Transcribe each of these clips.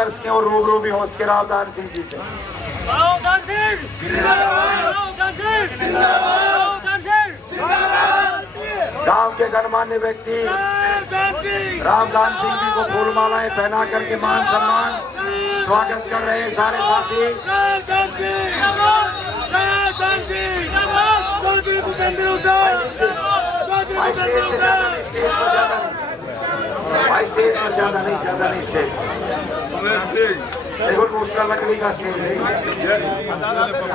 कर सकें और रूबरू भी हो सके रावदान सिंह जी से। गांव के गणमान्य व्यक्ति रावदान सिंह जी को फूलमालाएं पहना करके मान सम्मान स्वागत कर रहे हैं सारे साथी। ज्यादा नहीं स्टेज देखो दूसरा लकड़ी का स्टेज है।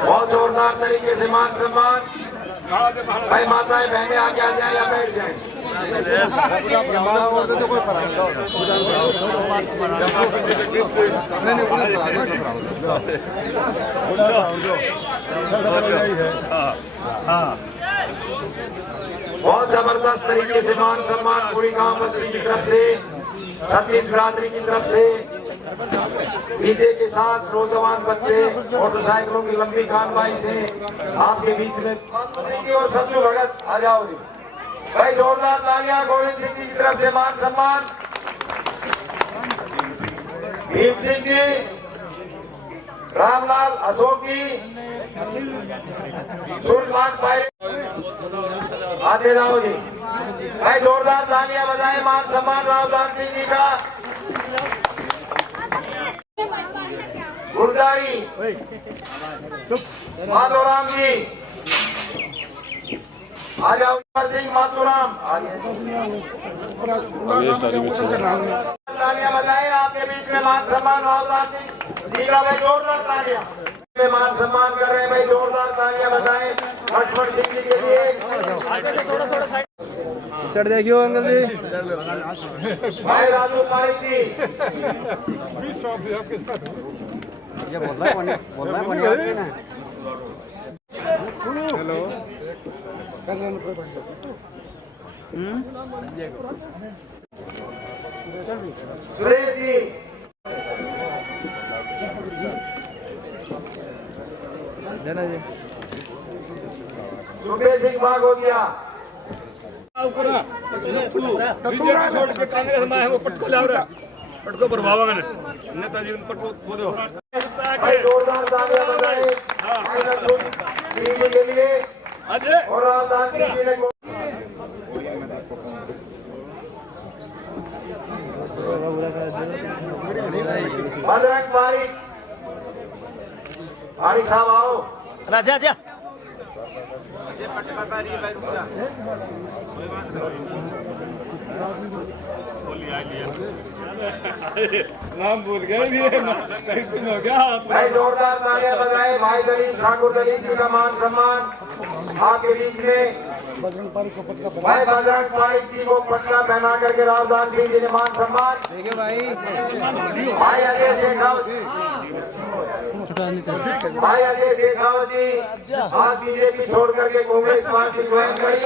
बहुत जोरदार तरीके से मान सम्मान। भाई माताएं बहनें आगे आ जाए या बैठ जाए। बहुत जबरदस्त तरीके से मान सम्मान पूरी गांव बस्ती की तरफ से, छत्तीस बिरादरी की तरफ से डीजे के साथ नौजवान बच्चे मोटरसाइकिलों की लंबी कानवाई से आपके बीच में और संजू भगत आ जाओ जी। भाई जोरदार तालियां गोविंद सिंह जी की तरफ से मान सम्मान। भीम सिंह जी, रामलाल, अशोक जी, सूरजमान भाई आते जाओ जी। भाई जोरदार तालियां बजाएं मान सम्मान रावदान सिंह जी का। गुरदारी माधोराम जी आ जाओ। सिंह माधोराम तालियां बजाएं आपके बीच में मान सम्मान रावदान सिंह जी का। भाई जोरदार तालियां में मान सम्मान कर रहे हैं। भाई जोरदार तालियां बजाएं लक्ष्मण सिंह जी के लिए। सर देखियो अंकल जी। भाई राजू पारी जी ये बोल रहा है हेलो सुरेश जी, देना जी। सुबह सिंह भागोदिया पटको भरवावा मैंने नेताजी पटको खो दो। जोरदार तालियां बजाएं के लिए और रावदान सिंह जी ने बजरंग पारिक साहब आओ। राजा जा नाम भूल गए हो गया। भाई जोरदार तालियां बजाएं भाई दलीप ठाकुर दलीप जी का मान सम्मान आपके बीच में। भाई बजरंग पारिक जी को पटका पहना करके रावदान सिंह जी ने मान सम्मान। भाई अजय शेखावत जी आज बीजेपी छोड़ करके कांग्रेस पार्टी ज्वाइन करी।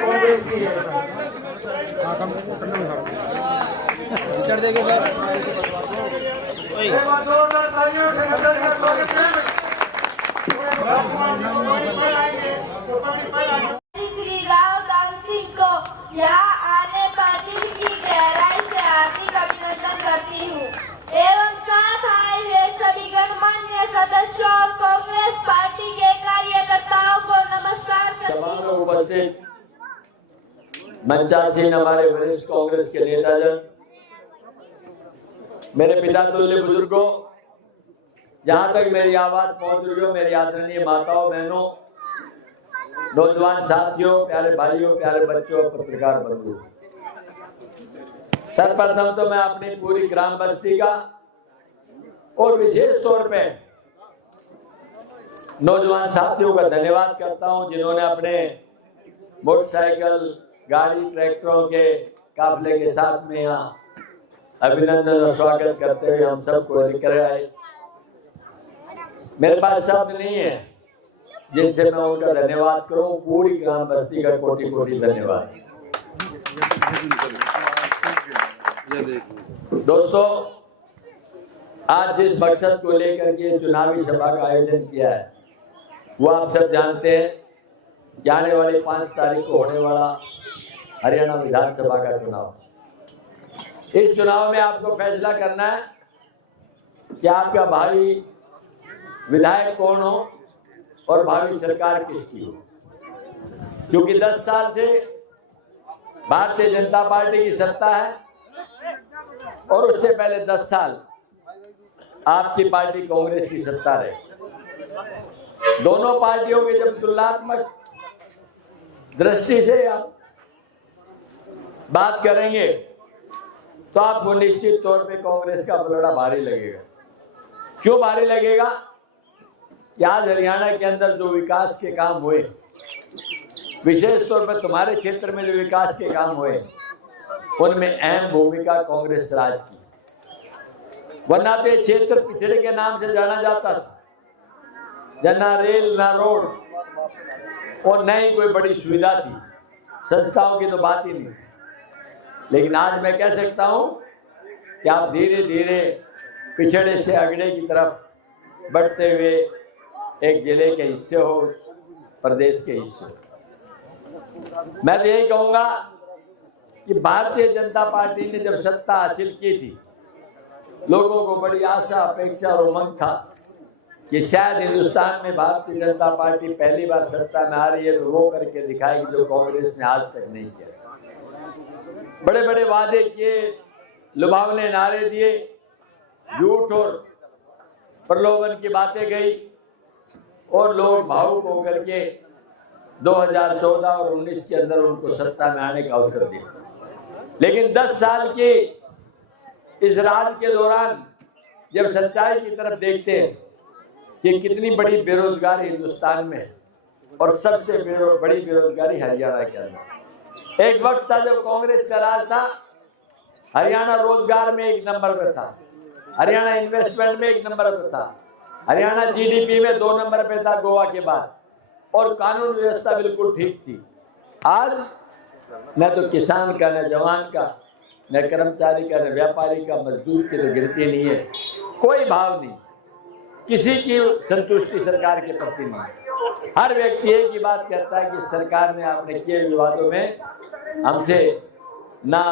कांग्रेस ही है। श्री रावदान सिंह को यहाँ आने पर दिल की गहराई से हार्दिक अभिनंदन करती हूँ एवं साथ आए हुए सभी गणमान्य सदस्यों और कांग्रेस पार्टी के कार्यकर्ताओं को नमस्कार करती हूँ। उपस्थित मंचासीन हमारे वरिष्ठ कांग्रेस के नेताजन, मेरे पिता तुल्य बुजुर्गों, जहां तक मेरी आवाज पहुंच रही हो, मेरी आदरणीय माताओं बहनों, नौजवान साथियों, प्यारे भाइयों, प्यारे बच्चों, पत्रकार बंधुओं, सर्वप्रथम तो मैं अपनी पूरी ग्राम बस्ती का और विशेष तौर पे नौजवान साथियों का धन्यवाद करता हूं, जिन्होंने अपने मोटरसाइकिल, गाड़ी, ट्रैक्टरों के काफिले के साथ में यहाँ अभिनंदन और स्वागत करते हुए हम सबको लेकर आए। मेरे पास शब्द नहीं है जिनसे मैं उनका धन्यवाद करूं। पूरी ग्राम बस्ती का कोटि कोटि धन्यवाद। दोस्तों, आज जिस मकसद को लेकर के चुनावी सभा का आयोजन किया है वो आप सब जानते हैं कि आने वाली 5 तारीख को होने वाला हरियाणा विधानसभा का चुनाव। इस चुनाव में आपको फैसला करना है कि आपका भावी विधायक कौन हो और भावी सरकार किसकी हो, क्योंकि 10 साल से भारतीय जनता पार्टी की सत्ता है और उससे पहले 10 साल आपकी पार्टी कांग्रेस की सत्ता रही। दोनों पार्टियों की जब तुलनात्मक दृष्टि से आप बात करेंगे तो आपको निश्चित तौर पे कांग्रेस का पलड़ा भारी लगेगा। क्यों भारी लगेगा कि आज हरियाणा के अंदर जो विकास के काम हुए, विशेष तौर पर तुम्हारे क्षेत्र में जो विकास के काम हुए, उनमें अहम भूमिका कांग्रेस राज की। वरना तो ये क्षेत्र पिछड़े के नाम से जाना जाता था, जहाँ ना रेल ना रोड और न ही कोई बड़ी सुविधा थी, संस्थाओं की तो बात ही नहीं थी। लेकिन आज मैं कह सकता हूं कि आप धीरे धीरे पिछड़े से अगड़े की तरफ बढ़ते हुए एक जिले के हिस्से हो, प्रदेश के हिस्से हो। मैं तो यही कहूंगा कि भारतीय जनता पार्टी ने जब सत्ता हासिल की थी, लोगों को बड़ी आशा अपेक्षा और उमंग था कि शायद हिंदुस्तान में भारतीय जनता पार्टी पहली बार सत्ता में आ रही है तो वो करके दिखाएगी जो कांग्रेस ने आज तक नहीं किया। बड़े बड़े वादे किए, लुभावने नारे दिए, झूठ और प्रलोभन की बातें गई और लोग भावुक होकर के 2014 और 19 के अंदर उनको सत्ता में आने का अवसर दिया। लेकिन 10 साल के इस राज के दौरान जब सच्चाई की तरफ देखते हैं कि कितनी बड़ी बेरोजगारी हिंदुस्तान में है और सबसे बड़ी बेरोजगारी हरियाणा के अंदर। एक वक्त था जब कांग्रेस का राज था, हरियाणा रोजगार में 1 नंबर पर था, हरियाणा इन्वेस्टमेंट में 1 नंबर पर था, हरियाणा जीडीपी में 2 नंबर पे था गोवा के बाद, और कानून व्यवस्था बिल्कुल ठीक थी। आज न तो किसान का, न जवान का, न कर्मचारी का, न व्यापारी का, मजदूर की तो गिनती नहीं है। कोई भाव नहीं, किसी की संतुष्टि सरकार के प्रति नहीं। हर व्यक्ति एक ही बात कहता है कि सरकार ने आपने किए विवादों में हमसे ना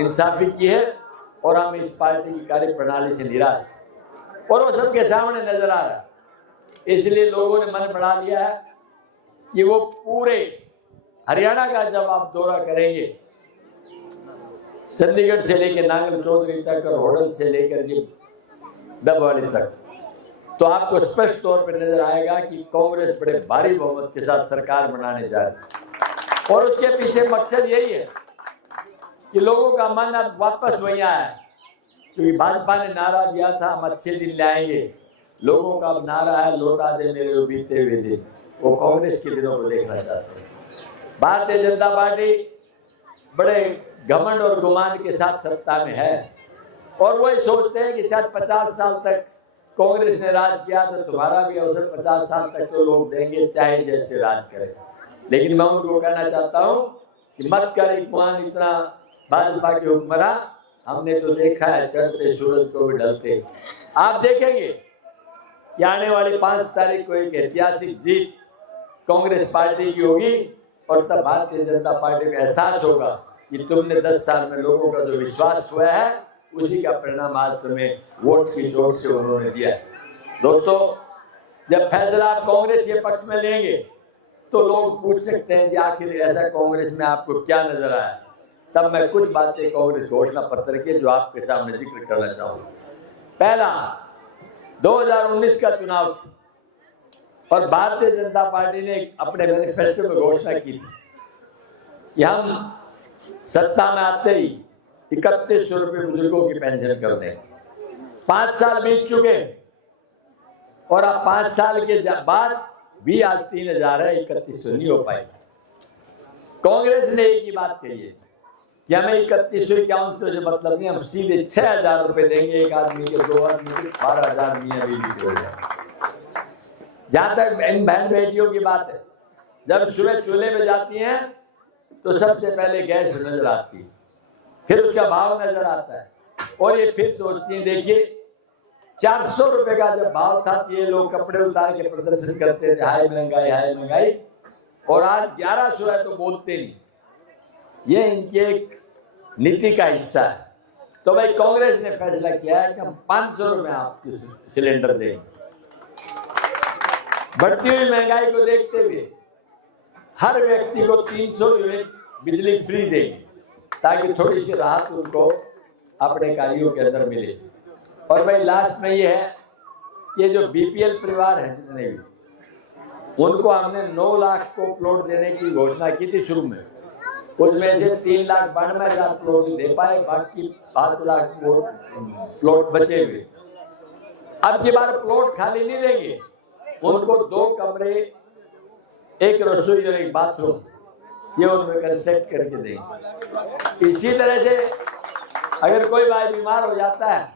इंसाफी की है और हम इस पार्टी की कार्य प्रणाली से निराश हैं, और वो सबके सामने नजर आ रहा है। इसलिए लोगों ने मन बना लिया है कि वो पूरे हरियाणा का जब आप दौरा करेंगे, चंडीगढ़ से लेकर नांगल चौधरी तक और होडल से लेकर के डबवाली तक, तो आपको स्पष्ट तौर पर नजर आएगा कि कांग्रेस बड़े भारी बहुमत के साथ सरकार बनाने जा रही है। और उसके पीछे मकसद यही है कि लोगों का मन अब वापस वही आया है, क्योंकि भाजपा ने नारा दिया था हम अच्छे दिन लाएंगे। लोगों का अब नारा है लौटा दे मेरे बीते हुए दिन। वो कांग्रेस के दिनों को देखना चाहते हैं। भारतीय जनता पार्टी बड़े घमंड और गुमान के साथ सत्ता में है और वही सोचते हैं कि शायद 50 साल तक कांग्रेस ने राज किया तो तुम्हारा भी अवसर 50 साल तक तो लोग देंगे, चाहे जैसे राज करें। लेकिन मैं उनको कहना चाहता हूं कि मत कर इकमान इतना भाजपा के हुक्मरान, हमने तो देखा है चढ़ते सूरज को भी ढलते। आप देखेंगे कि आने वाली 5 तारीख को एक ऐतिहासिक जीत कांग्रेस पार्टी की होगी और तब भारतीय जनता पार्टी को एहसास होगा कि तुमने 10 साल में लोगों का जो विश्वास हुआ है उसी का परिणाम आज तुम्हें वोट की चोट से उन्होंने दिया है। दोस्तों, जब फैसला आप कांग्रेस के पक्ष में लेंगे तो लोग पूछ सकते हैं कि आखिर ऐसा कांग्रेस में आपको क्या नजर आया। तब मैं कुछ बातें कांग्रेस घोषणा पत्र के जो आपके सामने जिक्र करना चाहूंगा। पहला, 2019 का चुनाव था और भारतीय जनता पार्टी ने अपने मैनिफेस्टो में घोषणा की थी कि हम सत्ता में आते ही 3100 रुपये बुजुर्गों की पेंशन कर दें। 5 साल बीत चुके और अब 5 साल के बाद भी आज 3000 है, 3100 नहीं हो पाएगा। कांग्रेस ने एक ही बात कही है कि हमें 3151 से मतलब नहीं, हम सीधे 6000 रुपये देंगे एक आदमी के, 2 आदमी के 12000 मियाँ बीवी के हो जाए। जहाँ तक इन बहन बेटियों की बात है, जब सुबह चूल्हे पे जाती हैं तो सबसे पहले गैस नजर आती है, फिर उसका भाव नजर आता है और ये फिर सोचती हैं। देखिए 400 रुपए का जब भाव था तो ये लोग कपड़े उतार के प्रदर्शन करते थे, हाय महंगाई हाय महंगाई, और आज 1100 है तो बोलते नहीं। ये इनकी एक नीति का हिस्सा है तो भाई कांग्रेस ने फैसला किया है कि हम 500 रुपए आपको सिलेंडर देंगे। बढ़ती हुई महंगाई को देखते हुए हर व्यक्ति को 300 यूनिट बिजली फ्री देंगे, ताकि थोड़ी सी राहत उनको अपने कार्यों के अंदर मिले। और भाई लास्ट में ये है, ये जो बीपीएल परिवार है जितने भी, उनको हमने 9 लाख को प्लॉट देने की घोषणा की थी शुरू में। उसमें से 3,92,000 प्लॉट दे पाए, बाकी 5 लाख प्लॉट बचे हुए। अब की बार प्लॉट खाली नहीं देंगे, उनको 2 कमरे, 1 रसोई और 1 बाथरूम, ये उनमें कंस्ट्रक्ट करके देंगे। इसी तरह से अगर कोई भाई बीमार हो जाता है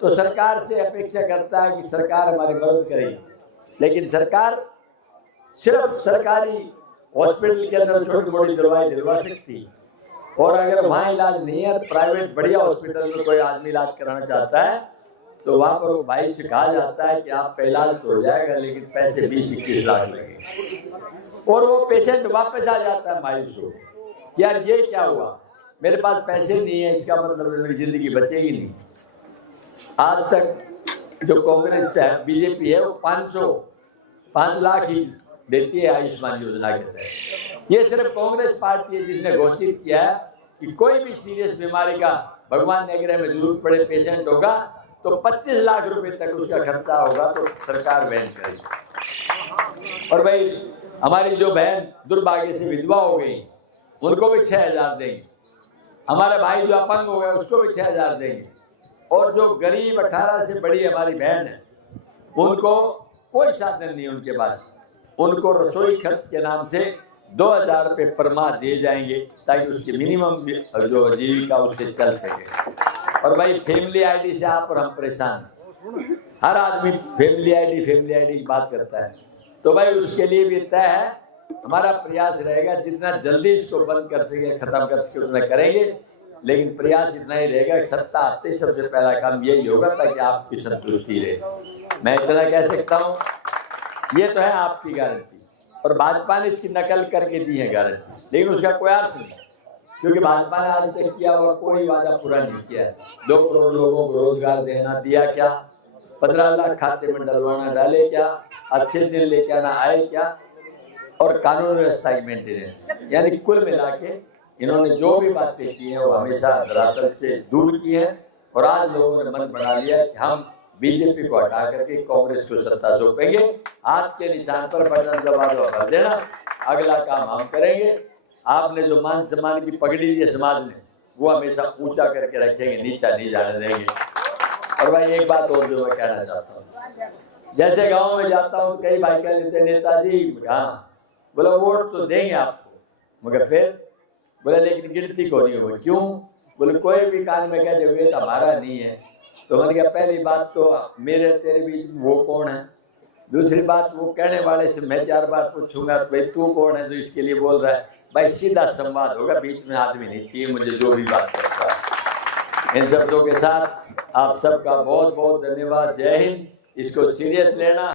तो सरकार से अपेक्षा करता है कि सरकार हमारी मदद करेगी, लेकिन सरकार सिर्फ सरकारी हॉस्पिटल के अंदर छोटी मोटी दवाई दिलवा सकती, और अगर वहाँ इलाज नहीं है, प्राइवेट बढ़िया हॉस्पिटल में कोई आदमी इलाज कराना चाहता है तो वहाँ पर वो भाई से कहा जाता है कि आपका इलाज तो हो जाएगा, लेकिन पैसे 20-21 लाख लगेंगे, और वो पेशेंट वापस आ जाता है मायूस हो, यार ये क्या हुआ, मेरे पास पैसे नहीं है, इसका मतलब मेरी जिंदगी बचेगी नहीं। आज तक जो कांग्रेस है, बीजेपी है, वो 5 लाख ही देती है आयुष्मान योजना के तहत। ये सिर्फ कांग्रेस पार्टी है जिसने घोषित किया है कि कोई भी सीरियस बीमारी का भगवान ने ग्रह में जरूरत पड़े पेशेंट होगा तो 25 लाख रुपए तक उसका खर्चा होगा तो सरकार वहन करेगी। और भाई हमारी जो बहन दुर्भाग्य से विधवा हो गई उनको भी 6,000 देंगे, हमारे भाई जो अपंग हो गए उसको भी 6,000 देंगे, और जो गरीब 18 से बड़ी हमारी बहन है उनको कोई साधन नहीं उनके पास, उनको रसोई खर्च के नाम से 2,000 रुपये पर माह दिए जाएंगे, ताकि उसकी मिनिमम जो जीविका उससे चल सके। और भाई फैमिली आईडी से आप और हम परेशान, हर आदमी फैमिली आईडी की बात करता है, तो भाई उसके लिए भी तय है, हमारा प्रयास रहेगा जितना जल्दी इसको बंद कर सके, खत्म कर सके उतना करेंगे, लेकिन प्रयास इतना ही रहेगा कि सत्ता आते सबसे पहला काम यही होगा ताकि आपकी संतुष्टि रहे। मैं इतना कह सकता हूँ, ये तो है आपकी गारंटी, और भाजपा ने इसकी नकल करके दी है गारंटी, लेकिन उसका कोई अर्थ नहीं, क्योंकि भाजपा ने आज तक किया हुआ कोई वादा पूरा नहीं किया है। 2 करोड़ लोगों को रोजगार देना दिया क्या, 15 लाख खाते में डलवाना डाले क्या, अच्छे दिन लेके आना आए क्या, और कानून व्यवस्था की मेंटेनेंस, यानी कुल मिला के इन्होंने जो भी बातें की हैं वो हमेशा धरातल से दूर की है। और आज लोगों ने मन बना लिया है कि हम बीजेपी को हटा करके कांग्रेस को सत्ता सौंपेंगे, हाथ के निशान पर बटन दबा दो भर देना, अगला काम हम करेंगे। आपने जो मान सम्मान की पगड़ी दी है समाज ने, वो हमेशा ऊंचा करके रखेंगे, नीचा नहीं जाने देंगे। और भाई एक बात और जो मैं कहना चाहता हूँ, जैसे गाँव में जाता हूँ तो कई भाई कह देते नेताजी, हाँ बोला वोट तो देंगे आपको, मगर फिर बोले लेकिन गिनती को नहीं होगी, क्यों, बोले कोई भी कान में कह दे तो हमारा नहीं है। तो मैंने कहा पहली बात तो मेरे तेरे बीच में वो कौन है, दूसरी बात वो कहने वाले से मैं 4 बार पूछूंगा तो भाई तू कौन है जो इसके लिए बोल रहा है। भाई सीधा संवाद होगा, बीच में आदमी नहीं चाहिए मुझे जो भी बात करता है। इन शब्दों के साथ आप सबका बहुत बहुत धन्यवाद। जय हिंद। इसको सीरियस लेना।